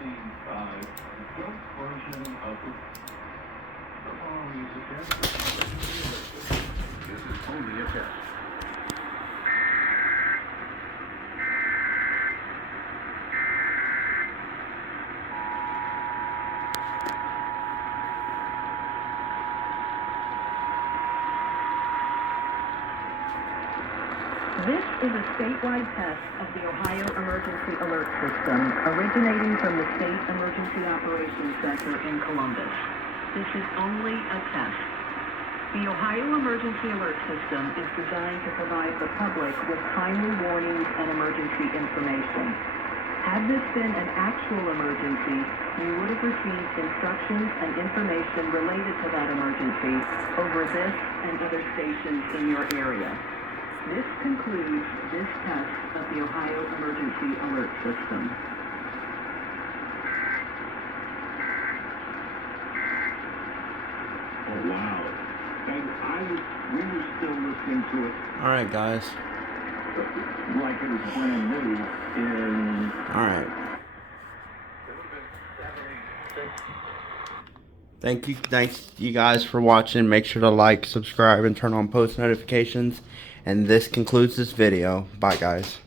This is only a test. This is a statewide test of the Ohio Emergency Alert System, originating from the State Emergency Operations Center in Columbus. This is only a test. The Ohio Emergency Alert System is designed to provide the public with timely warnings and emergency information. Had this been an actual emergency, you would have received instructions and information related to that emergency over this and other stations in your area. This concludes this test of the Ohio Emergency Alert System. Oh, wow. And we were still listening to it. Alright, guys. Like it was brand new in... Alright. Thanks you guys for watching. Make sure to like, subscribe, and turn on post notifications. And this concludes this video. Bye, guys.